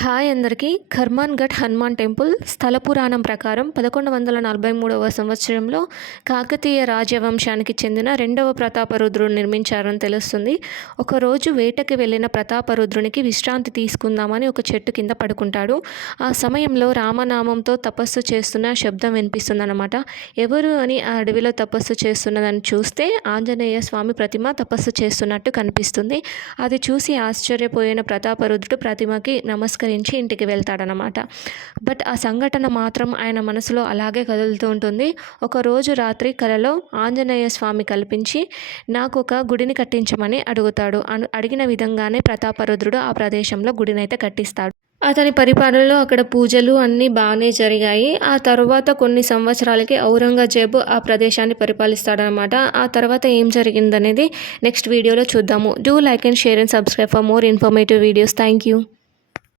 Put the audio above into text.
Hi అందరికీ. కర్మాన్ఘట్ Hanuman temple స్థల పురాణం ప్రకారం 1143వ సంవత్సరంలో కాకతీయ రాజవంశానికి చెందిన రెండవ ప్రతాపరుద్రుడు నిర్మించారని తెలుస్తుంది. ఒకరోజు వేటకి వెళ్ళిన ప్రతాపరుద్రునికి విశ్రాంతి తీసుకుందామని ఒక చెట్టు కింద పడుకుంటాడు. ఆ సమయంలో రామనామంతో తపస్సు చేస్తున్న శబ్దం వినిపిస్తుందన్నమాట. ఎవరు అని ఆ అడవిలో తపస్సు చేస్తున్నదని చూస్తే ఆంజనేయ స్వామి ప్రతిమ తపస్సు చేస్తున్నట్టు కనిపిస్తుంది. అది చూసి ఆశ్చర్యపోయిన ప్రతాపరుద్రుడు ప్రతిమకి నమస్కరించి ఇంటికి వెళ్తాడనమాట. బట్ ఆ సంఘటన మాత్రం ఆయన మనసులో అలాగే కదులుతూ ఉంటుంది. ఒకరోజు రాత్రి కలలో ఆంజనేయ స్వామి కల్పించి నాకు ఒక గుడిని కట్టించమని అడుగుతాడు. అడిగిన విధంగానే ప్రతాపరుద్రుడు ఆ ప్రదేశంలో గుడినైతే కట్టిస్తాడు. అతని పరిపాలనలో అక్కడ పూజలు అన్నీ బాగానే జరిగాయి. ఆ తర్వాత కొన్ని సంవత్సరాలకి ఔరంగజేబు ఆ ప్రదేశాన్ని పరిపాలిస్తాడనమాట. ఆ తర్వాత ఏం జరిగిందనేది నెక్స్ట్ వీడియోలో చూద్దాము. Do like and share and subscribe for more informative videos. Thank you.